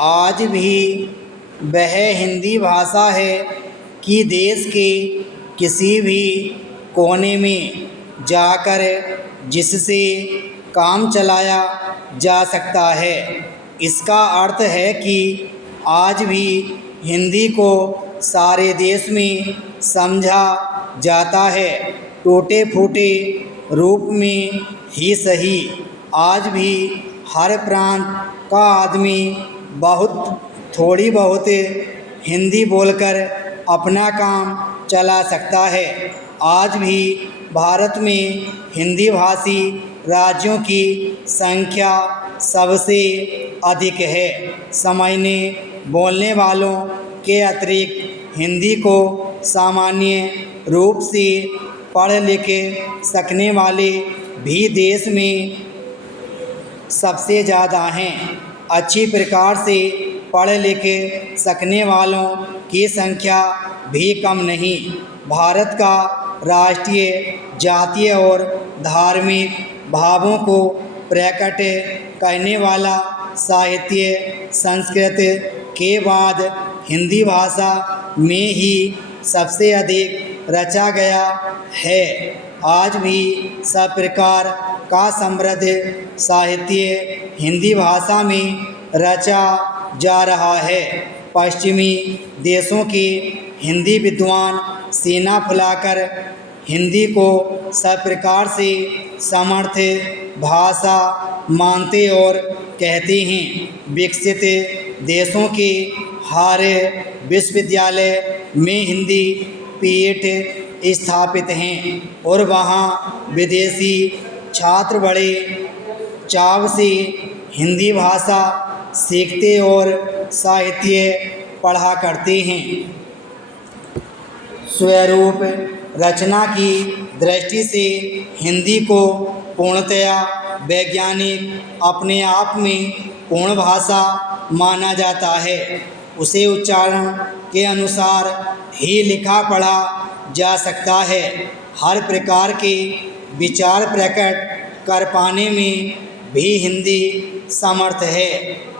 आज भी वह हिंदी भाषा है कि देश के किसी भी कोने में जाकर जिससे काम चलाया जा सकता है। इसका अर्थ है कि आज भी हिंदी को सारे देश में समझा जाता है, टूटे फूटे रूप में ही सही। आज भी हर प्रांत का आदमी थोड़ी बहुत हिंदी बोलकर अपना काम चला सकता है। आज भी भारत में हिंदी भाषी राज्यों की संख्या सबसे अधिक है। समझने बोलने वालों के अतिरिक्त हिंदी को सामान्य रूप से पढ़ लिख सकने वाले भी देश में सबसे ज़्यादा हैं। अच्छी प्रकार से पढ़ लिख सकने वालों की संख्या भी कम नहीं। भारत का राष्ट्रीय, जातीय और धार्मिक भावों को प्रकट करने वाला साहित्य संस्कृत के बाद हिंदी भाषा में ही सबसे अधिक रचा गया है। आज भी सब प्रकार का समृद्ध साहित्य हिंदी भाषा में रचा जा रहा है। पश्चिमी देशों के हिंदी विद्वान सीना फुलाकर हिंदी को सब प्रकार से समर्थ भाषा मानते और कहते हैं। विकसित देशों के हर विश्वविद्यालय में हिंदी पीठ स्थापित हैं और वहाँ विदेशी छात्र बड़े चाव से हिंदी भाषा सीखते और साहित्य पढ़ा करते हैं। स्वरूप रचना की दृष्टि से हिंदी को पूर्णतया वैज्ञानिक अपने आप में पूर्ण भाषा माना जाता है। उसे उच्चारण के अनुसार ही लिखा पढ़ा जा सकता है। हर प्रकार के विचार प्रकट कर पाने में भी हिंदी समर्थ है।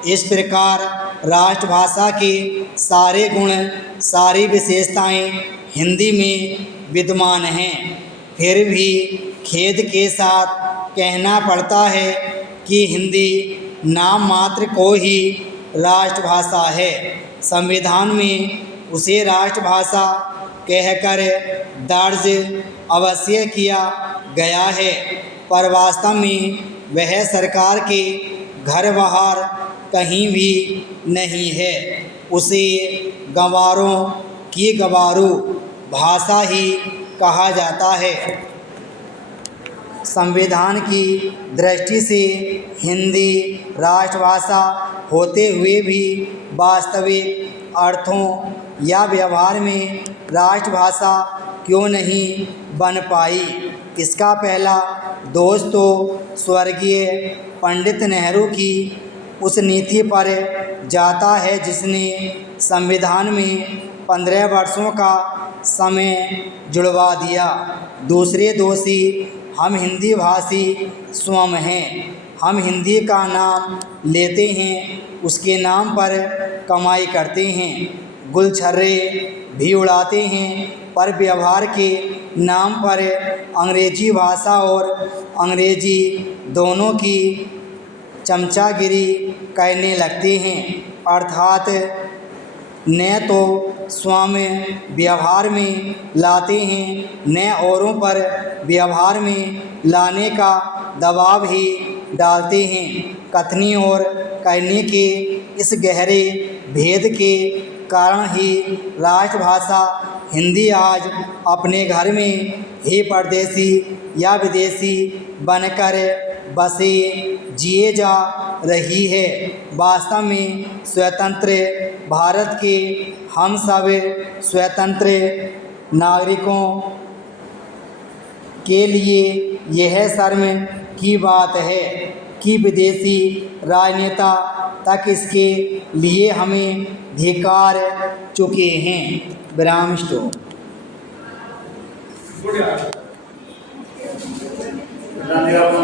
इस प्रकार राष्ट्रभाषा के सारे गुण, सारी विशेषताएं हिंदी में विद्यमान हैं। फिर भी खेद के साथ कहना पड़ता है कि हिंदी नाम मात्र को ही राष्ट्रभाषा है। संविधान में उसे राष्ट्रभाषा कहकर दर्ज अवश्य किया गया है, पर वास्तव में वह सरकार के घर बाहर कहीं भी नहीं है। उसे गंवारों की गंवारू भाषा ही कहा जाता है। संविधान की दृष्टि से हिंदी राष्ट्रभाषा होते हुए भी वास्तविक अर्थों या व्यवहार में राष्ट्रभाषा क्यों नहीं बन पाई? इसका पहला दोष तो स्वर्गीय पंडित नेहरू की उस नीति पर जाता है जिसने संविधान में 15 वर्षों का समय जुड़वा दिया। दूसरे दोषी हम हिंदी भाषी स्वयं हैं। हम हिंदी का नाम लेते हैं, उसके नाम पर कमाई करते हैं, गुलछर्रे भी उड़ाते हैं, पर व्यवहार के नाम पर अंग्रेजी भाषा और अंग्रेजी दोनों की चमचागिरी करने लगते हैं। अर्थात न तो स्वयं व्यवहार में लाते हैं, न औरों पर व्यवहार में लाने का दबाव ही डालते हैं। कथनी और करने के इस गहरे भेद के कारण ही राष्ट्रभाषा हिंदी आज अपने घर में ही परदेसी या विदेशी बनकर बसे जिए जा रही है। वास्तव में स्वतंत्र भारत के हम सब स्वतंत्र नागरिकों के लिए यह शर्म की बात है कि विदेशी राजनेता तक इसके लिए हमें धिक्कार चुके हैं। विराम स्टॉप। धन्यवाद।